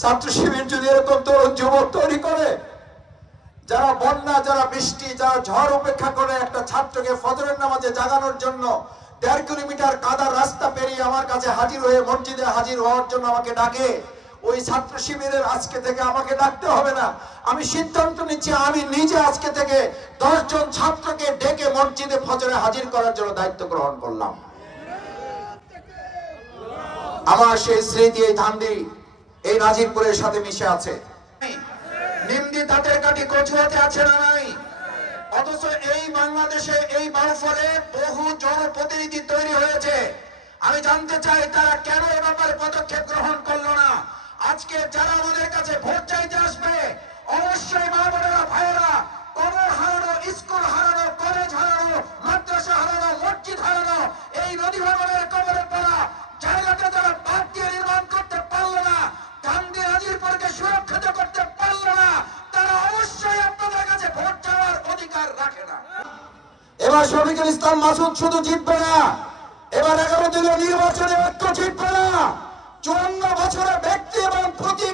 ছাত্র শিবির যদি এরকম তরুণ যুবক তৈরি করে, যারা বন্যা, যারা বৃষ্টি, যারা ঝড় উপেক্ষা করে একটা ছাত্রকে ফজরের নামাজে জাগানোর জন্য দেড় কিলোমিটার কাদার রাস্তা পেরিয়ে আমার কাছে হাজির হয়ে মসজিদে হাজির হওয়ার জন্য আমাকে ডাকে, ওই ছাত্র শিবিরের আজকে থেকে আমাকে ডাকতে হবে না। আমি সিদ্ধান্ত নিচ্ছি, আমি নিজে আজকে থেকে দশজন ছাত্রকে ডেকে মসজিদে ফজরে হাজির করার জন্য দায়িত্ব গ্রহণ করলাম। আমার সেই স্মৃতি এই ধান্দি এই নাজিরপুরের সাথে মিশে আছে। কাটি কচুয়াতে আছে না নাই? অথচ এই বাংলাদেশে, এই বহু তৈরি হয়েছে। আমি জানতে চাই তারা কেন এ ব্যাপারে পদক্ষেপ গ্রহণ করল না? আজকে যারা আমাদের কাছে ভোট চাইতে আসবে, অবশ্যই মা বোনেরা, ভাইয়েরা, কবর হারানো, স্কুল হারানো, কলেজ হারানো, মাদ্রাসা হারানো, মসজিদ হারানো, এই নদী ভাঙনের কবরে পড়া এবার শফিকুল ইসলাম মাসুদ শুধু জিতবে না। এবার এগারো দিনের নির্বাচনে ঐক্য জিতবে না। চুয়ান্ন বছরে ব্যক্তি এবং প্রতীক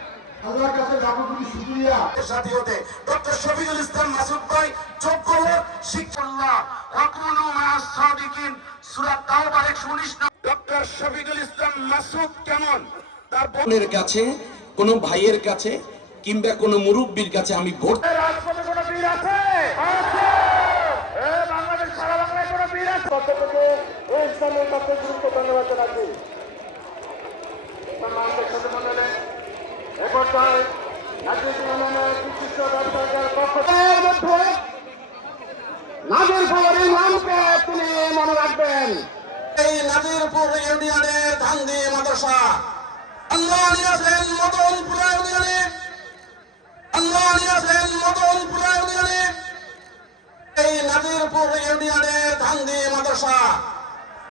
মনে আল্লাহর কাছে লাখো কোটি শুক্রিয়া। সাথী হতে ডক্টর শফিকুল ইসলাম মাসুদ ভাই যোগ্য সাদিকিন সূরা তাওবার 119 ডক্টর শফিকুল ইসলাম মাসুদ কেমন? তার বোনের কাছে কোনো ভাইয়ের কাছে কিংবা কোনো মুরব্বীর কাছে আমি ভোট রাজপথে কোনো বীর আছে? আছে। এ বাংলাদেশ সারা বাংলায় কোনো বীর আছে? পক্ষ থেকে ইসলামের পক্ষে গুরুত্ব ধন্যবাদ সম্মানিত সাথে মন্ডলে খবরের নামকে তিনি মনে রাখবেন এই নাজিরপুর ইউনিয়নের ধান্দি মাদ্রাসা আল্লাহ নিয়াছেন মদনপুর ইউনিয়নে, এই নাজিরপুর ইউনিয়নের ধান্দি মাদ্রাসা।